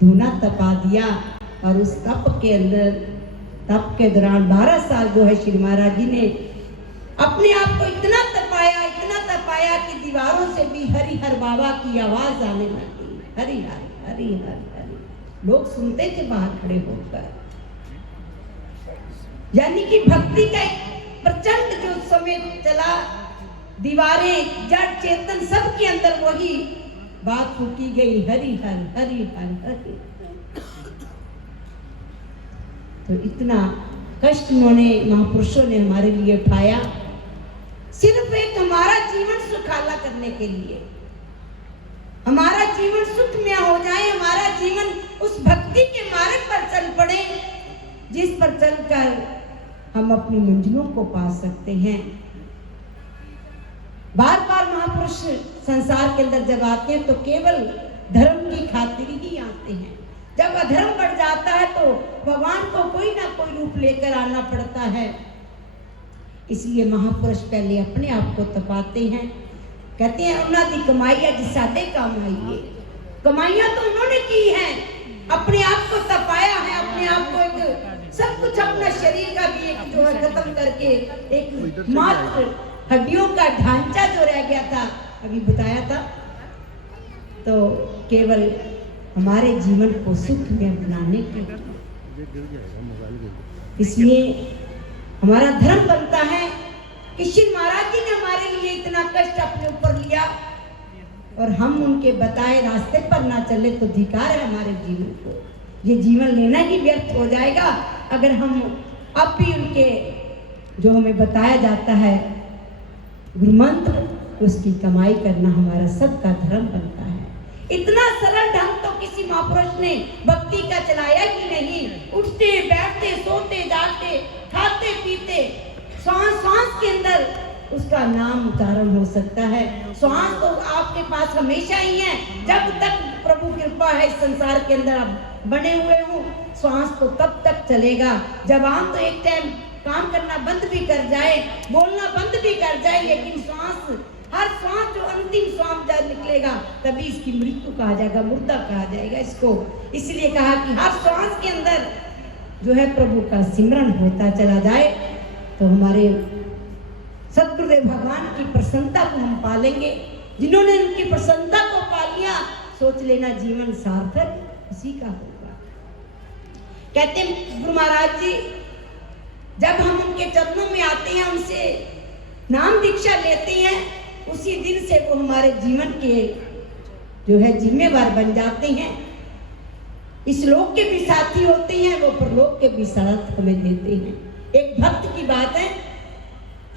धूना तपा दिया। और उस तप के दौरान 12 साल जो है श्री महाराज जी ने अपने आप को इतना तपाया कि दीवारों से भी हरिहर बाबा की आवाज आने लगी। हरिहर हरिहर हरि। लोग सुनते थे बाहर खड़े होकर। यानी कि भक्ति का एक प्रचंड जो समय चला, दीवारें जड़ चेतन सबके अंदर वही बात फूकी गई, हरिहर हरिहर हरि। तो इतना कष्ट उन्होंने महापुरुषों ने हमारे लिए उठाया, सिर्फ एक हमारा जीवन सुखाला करने के लिए। हमारा जीवन सुखमय हो जाए, हमारा जीवन उस भक्ति के मार्ग पर चल पड़े जिस पर चलकर हम अपनी मंजिलों को पा सकते हैं। बार बार महापुरुष संसार के अंदर जब आते हैं तो केवल धर्म की खातिर ही आते हैं। जब अधर्म बढ़ जाता है तो भगवान को कोई ना कोई रूप लेकर आना पड़ता है। इसलिए महापुरुष पहले अपने आप को तपाते हैं। कहते हैं उन्होंने दी कमाई अज साडे काम आई है। कमाइयां तो उन्होंने की हैं, अपने आप को तपाया है, अपने आप को एक सब कुछ अपना शरीर का भी एक जो है खत्म करके एक मात्र हड्डियों का ढांचा जो रह गया था, अभी बताया था, तो केवल हमारे जीवन को सुख में बनाने के लिए। इसलिए हमारा धर्म बनता है कि श्री महाराज जी ने हमारे लिए इतना कष्ट अपने ऊपर लिया और हम उनके बताए रास्ते पर ना चले तो धिक्कार है हमारे जीवन को। ये जीवन लेना ही व्यर्थ हो जाएगा अगर हम अब भी उनके जो हमें बताया जाता है गुरु मंत्र, उसकी कमाई करना हमारा सबका धर्म बनता है। इतना सरल ढंग तो किसी महापुरुष ने भक्ति का चलाया ही नहीं। उठते बैठते सोते जागते खाते पीते सांस सांस के अंदर उसका नाम उच्चारण हो सकता है। सांस तो आपके पास हमेशा ही है, जब तक प्रभु कृपा है इस संसार के अंदर आप बने हुए हो, सांस तो तब तक चलेगा। जवान तो एक टाइम काम करना बंद भी कर जाए, बोलना बंद भी कर जाए, लेकिन सांस हर सांस जो अंतिम सांस जब निकलेगा तभी इसकी मृत्यु कहा जाएगा, मुर्दा कहा जाएगा इसको। इसलिए कहा कि हर सांस के अंदर जो है प्रभु का सिमरन होता चला जाए तो हमारे सतगुरुदेव भगवान की प्रसन्नता को हम पालेंगे। जिन्होंने उनकी प्रसन्नता को पा लिया, सोच लेना जीवन सार्थक उसी का होगा। कहते हैं गुरु महाराज जी, जब हम उनके चरणों में आते हैं, उनसे नाम दीक्षा लेते हैं, उसी दिन से वो हमारे जीवन के जो है जिम्मेवार बन जाते हैं। इस लोक के भी साथी होते हैं, वो परलोक के भी साथ हमें देते हैं। एक भक्त की बात है,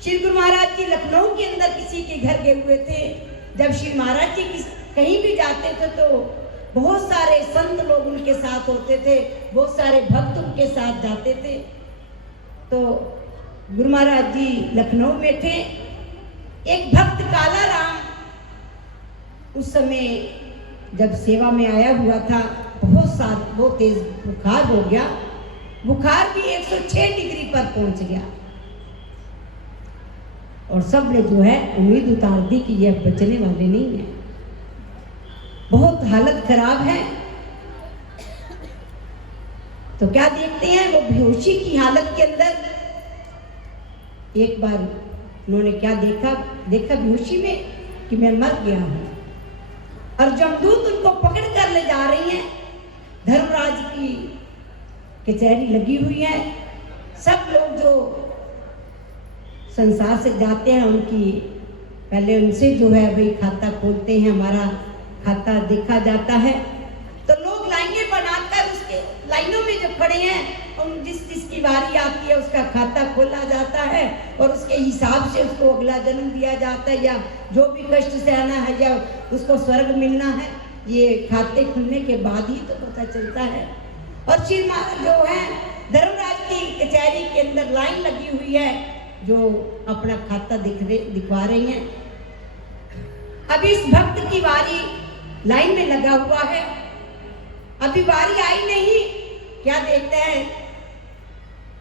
श्री गुरु महाराज जी लखनऊ के अंदर किसी के घर गए हुए थे। जब श्री महाराज जी कहीं भी जाते थे तो बहुत सारे संत लोग उनके साथ होते थे, बहुत सारे भक्त उनके साथ जाते थे। तो गुरु महाराज जी लखनऊ में थे। एक भक्त काला राम उस समय जब सेवा में आया हुआ था, बहुत तेज बुखार हो गया। बुखार भी 106 डिग्री पर पहुंच गया और सब ने जो है उम्मीद उतार दी कि यह बचने वाले नहीं है, बहुत हालत खराब है। तो क्या देखते हैं, वो बेहोशी की हालत के अंदर एक बार उन्होंने क्या देखा बेहोशी में कि मैं मर गया हूं। और जमदूत उनको पकड़ कर ले जा रही हैं। धर्मराज की कचहरी लगी हुई है। सब लोग जो संसार से जाते हैं उनकी पहले उनसे जो है भाई खाता खोलते हैं, हमारा खाता देखा जाता है। तो लोग लाइनें बनाकर उसके लाइनों में जो खड़े हैं जिसकी बारी आती है उसका खाता खोला जाता है और उसके हिसाब से उसको अगला जन्म दिया जाता है, या जो भी कष्ट सहना है या उसको स्वर्ग मिलना है, ये खाते खुलने के बाद ही तो पता चलता है। और श्री जो है धर्मराज की कचहरी के अंदर लाइन लगी हुई है, जो अपना खाता दिखवा रही हैं। अभी इस भक्त की बारी लाइन में लगा हुआ है, अभी बारी आई नहीं। क्या देखते हैं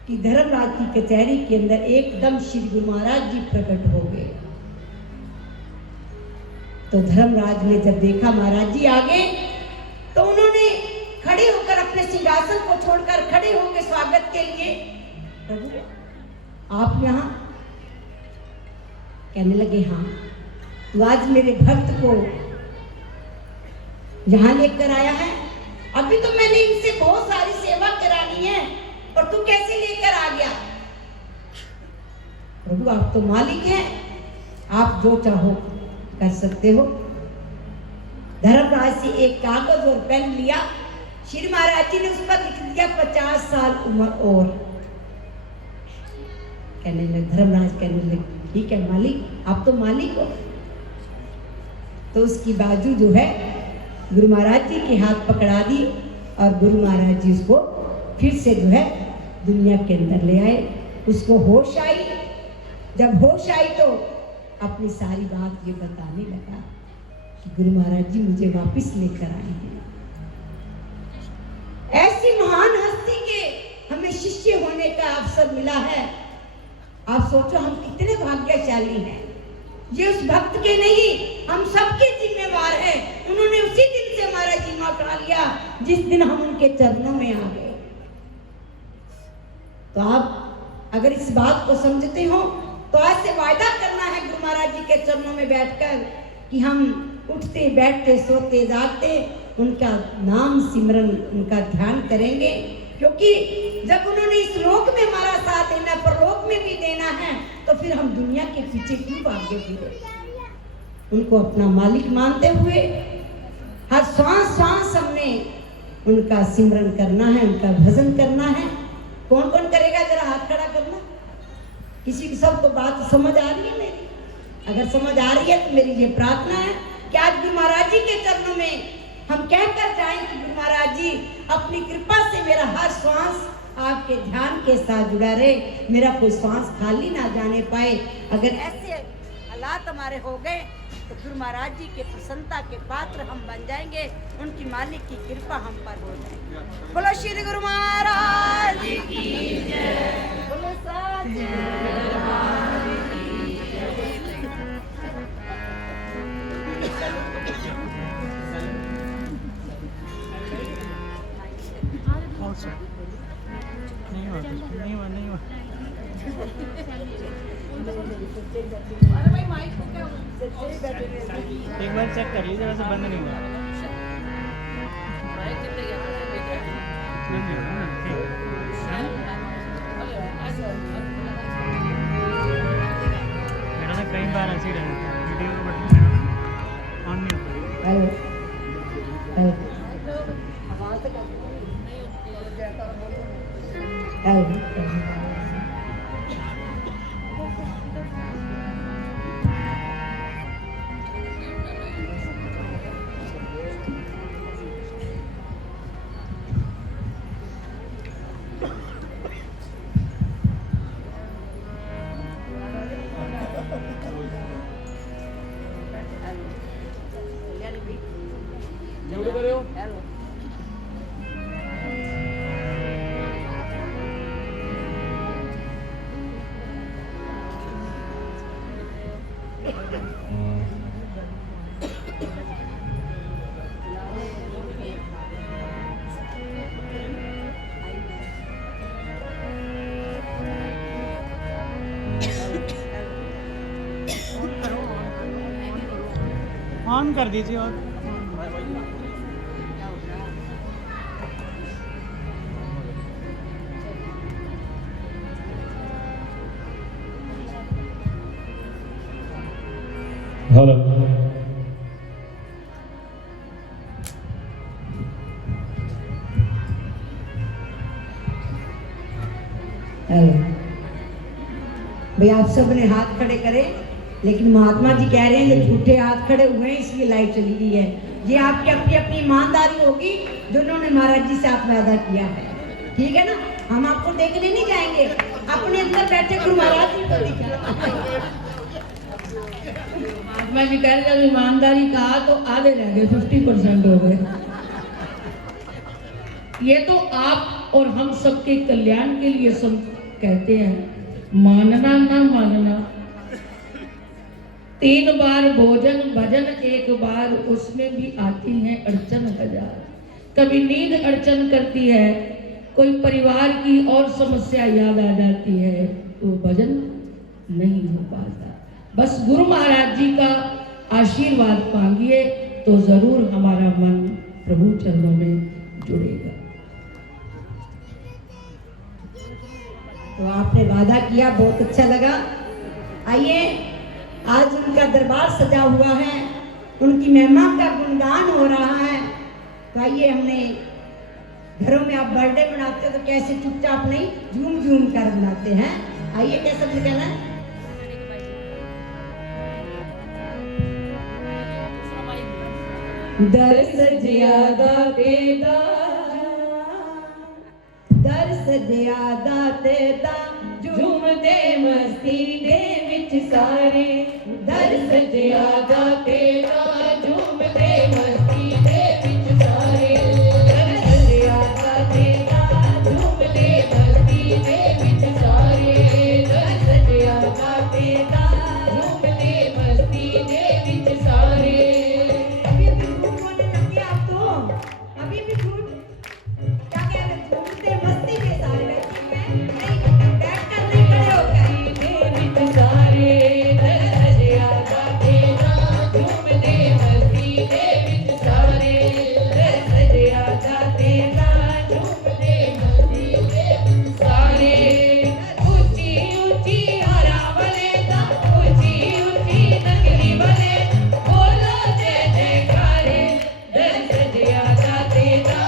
कि धर्मराज की कचहरी के अंदर एकदम श्री गुरु महाराज जी प्रकट हो गए। तो धर्मराज ने जब देखा महाराज जी आ गए तो उन्होंने खड़े अपने सिंहासन को छोड़कर खड़े होंगे स्वागत के लिए। प्रभु आप यहाँ? कहने लगे हाँ, तू आज मेरे भक्त को यहाँ लेकर आया है। अभी तो मैंने इनसे बहुत सारी सेवा करानी है और तू कैसे लेकर आ गया? प्रभु आप तो मालिक हैं, आप जो चाहो कर सकते हो। धर्मराज से एक कागज और पेन लिया, श्री महाराज जी ने उस पर लिख दिया 50 साल उम्र और। कहने लगे, धर्मराज कहने लगे ठीक है मालिक, आप तो मालिक हो। तो उसकी बाजू जो है गुरु महाराज जी के हाथ पकड़ा दी और गुरु महाराज जी उसको फिर से जो है दुनिया के अंदर ले आए। उसको होश आई। जब होश आई तो अपनी सारी बात ये बताने लगा कि गुरु महाराज जी मुझे वापस लेकर आए हैं। ऐसी महान हस्ती के हमें शिष्य होने का अवसर मिला है। आप सोचो हम कितने भाग्यशाली हैं। ये उस भक्त के नहीं, हम सबके जिम्मेवार हैं। उन्होंने उसी दिन से हमारा जिम्मा उठा लिया जिस दिन हम उनके चरणों में आ गए। तो आप अगर इस बात को समझते हो तो आज से वायदा करना है गुरु महाराज जी के चरणों में बैठकर कि हम उठते बैठते सोते जागते उनका नाम सिमरन, उनका ध्यान करेंगे। क्योंकि जब उन्होंने इस लोक में हमारा साथ देना, परलोक में भी देना है, तो फिर हम दुनिया के पीछे क्यों भागे फिरे? उनको अपना मालिक मानते हुए हर सांस सांस हमने उनका सिमरन करना है, उनका भजन करना है। कौन कौन करेगा? जरा हाथ खड़ा करना। किसी की सबको बात समझ आ रही है मेरी? अगर समझ आ रही है तो मेरी ये प्रार्थना है कि आज गुरु महाराज जी के चरणों में हम कहकर जाएं कि गुरु महाराज जी अपनी कृपा से मेरा हर श्वास आपके ध्यान के साथ जुड़ा रहे, मेरा कोई श्वास खाली ना जाने पाए। अगर ऐसे हालात हमारे हो गए तो गुरु महाराज जी के प्रसन्नता के पात्र हम बन जाएंगे, उनकी मालिक की कृपा हम पर हो जाएगी। बोलो श्री गुरु महाराज की जय। बोलो साचे दरबार की जय। नहीं हुआ। अरे भाई माइक को क्या एक बार चेक कर लीजिए, वैसे बंद नहीं हुआ। मेरा ना कई बार ऐसे ही रहता है, वीडियो का बटन ऑन नहीं होता। ऑन कर दीजिए। और हेलो, भाई आप सब ने हाथ खड़े करें, लेकिन महात्मा जी कह रहे हैं ये झूठे हाथ खड़े हुए हैं इसलिए लाइट चली गई है। ये आपकी अपनी अपनी ईमानदारी होगी जो उन्होंने महाराज जी से आप वादा किया है, ठीक है ना? हम आपको देखने नहीं जाएंगे, अपने अंदर बैठे गुरु महाराज जी को दिखा। महात्मा जी कह रहे जब ईमानदारी कहा तो आधे रह गए, 50% हो गए। ये तो आप और हम सबके कल्याण के लिए सब कहते हैं, मानना ना मानना। 3 बार भोजन भजन 1 बार, उसमें भी आती हैं अड़चन 1000। कभी नींद अड़चन करती है, कोई परिवार की और समस्या याद आ जाती है, तो भजन नहीं हो पाता। बस गुरु महाराज जी का आशीर्वाद मांगिए तो जरूर हमारा मन प्रभु चरणों में जुड़ेगा। तो आपने वादा किया, बहुत अच्छा लगा। आइए, आज उनका दरबार सजा हुआ है, उनकी महिमा का गुणगान हो रहा है। तो आइए, हमने घरों में आप बर्थडे मनाते हो तो कैसे चुपचाप नहीं, झूम झूम कर मनाते हैं। आइए, कैसे कहना है? दर्श ज्यादा तेदा, दर्श ज्यादा तेदा, झूमते मस्ती दे विच सारे। दर्श ज्यादा तेदा, झूमते मस्ती दे विच सारे। दर्श ज्यादा तेदा, झूमते मस्ती दे विच सारे। दर्श ज्यादा तेदा, झूमते मस्ती दे विच सारे। अभी भी झूठ बोलने लगे आप तो, अभी भी झूठ। क्या कह रहे? झूमते मस्ती में सारे बैठे हैं, नहीं बैठकर नहीं, खड़े होकर। दे विच सारे, दर्श ज्यादा तेदा, झूमते मस्ती दे विच सारे। दर्श ज्यादा तेदा, झूमते मस्ती दे विच सारे। ऊंची ऊंची हरावले दा, ऊंची ऊंची नगरी वाले, बोलो जय जयकारे। दर्श ज्यादा तेदा,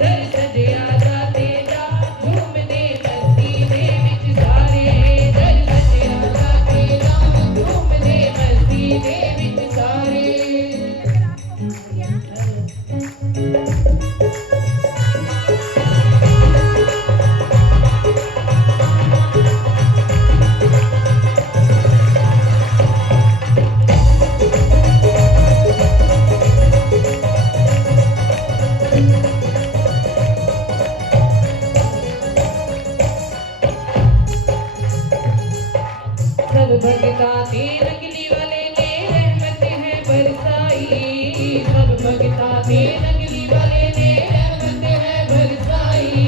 दर्श ज्यादा तेदा, झूमते मस्ती दे विच सारे। दर्श ज्यादा तेदा, झूमते मस्ती दे विच सारे। सब भगता के रंगली वाले ने रहमत है बरसाई। सब भगता के रंगली वाले ने रहमत है बरसाई।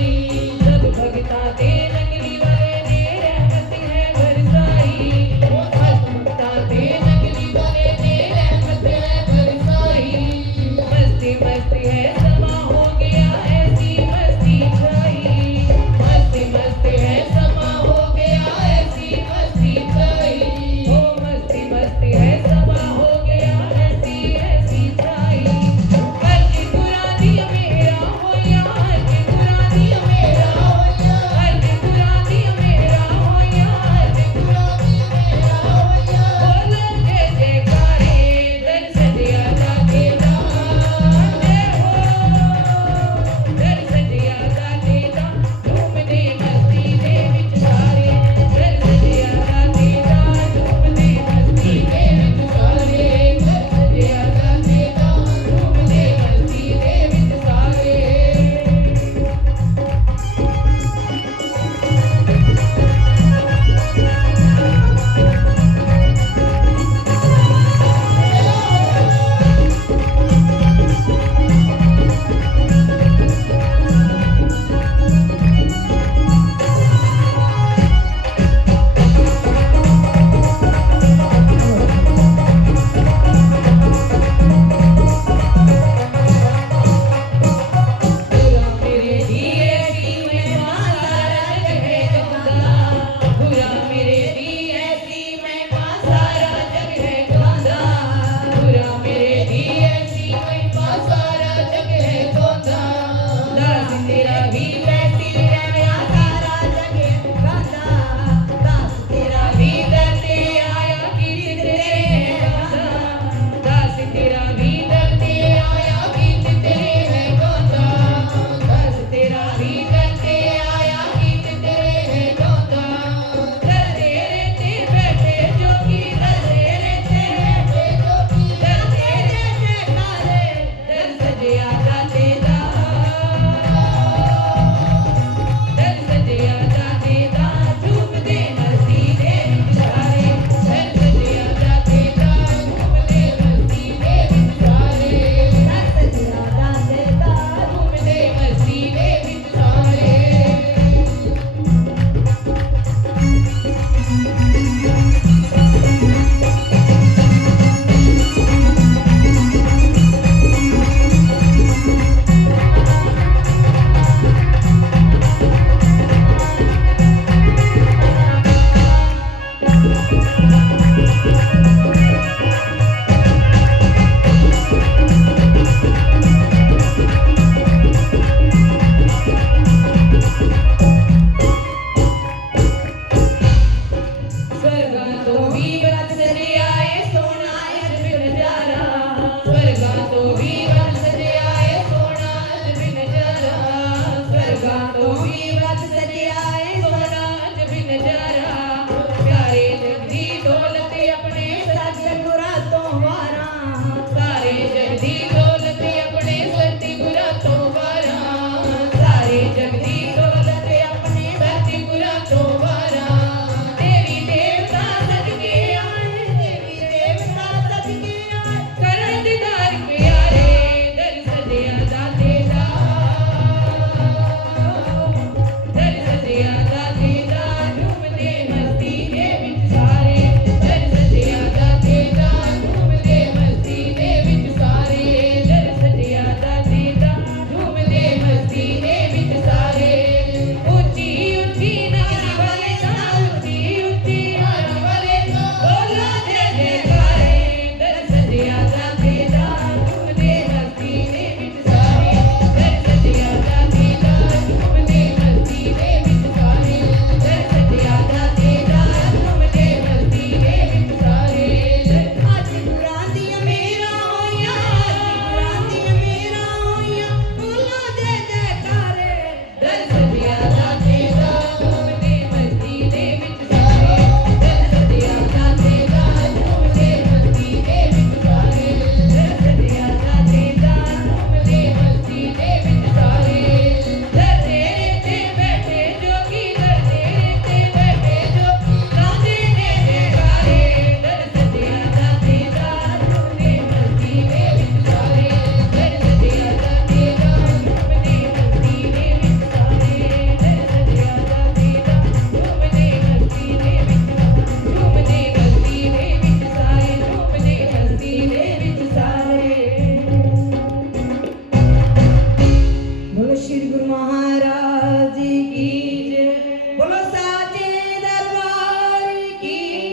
सब भगता के रंगली वाले ने रहमत है बरसाई। वो सब भगता के रंगली वाले ने रहमत है बरसाई। मस्ती मस्ती है समा हो गया, ऐसी मस्ती छाई। मस्ती मस्ती है समा हो गया, ऐसी मस्ती छाई। ओ मस्ती मस्ती है समा हो गया, ऐसी ऐसी छाई। मस्ती पुरानी भी